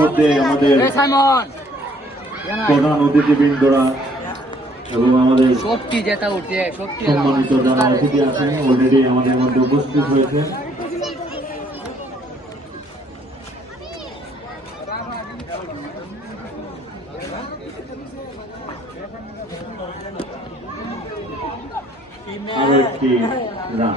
আমাদের প্রধান অতিথিবৃন্দরা এবং আমাদের যেটা উঠে শক্তি সম্মানিত যারা অতিথি আছেন অলরেডি আমাদের মধ্যে উপস্থিত হয়েছে আরও একটি রান।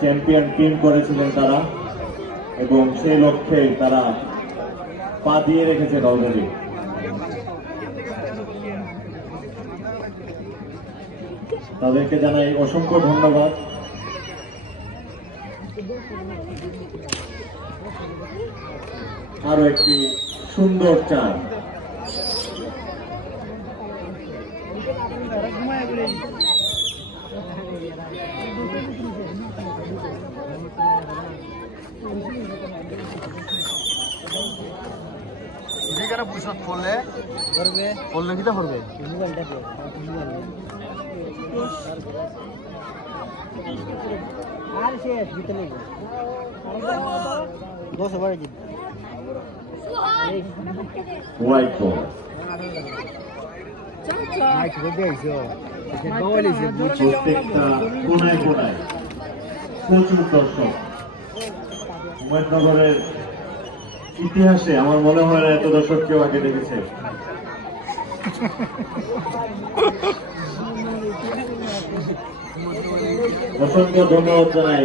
চ্যাম্পিয়ন টিম করেছিলেন তারা এবং সেই লক্ষ্যে তারা পা দিয়ে রেখেছেন অলরেডি। তাদেরকে জানাই অসংখ্য ধন্যবাদ। আরও একটি সুন্দর চাঁদ যেখানে পুষত করলে করবে। করলে কিটা করবে? আর শেষ জিতে নেই দশ ওভারে জিতবে। হোয়াইট বল প্রত্যেকটা কোনায় কোনায়। প্রচুর দর্শক। উমেদনগরের ইতিহাসে আমার মনে হয় না এত দর্শক কেউ আগে দেখেছে। অসংখ্য ধন্যবাদ জানাই।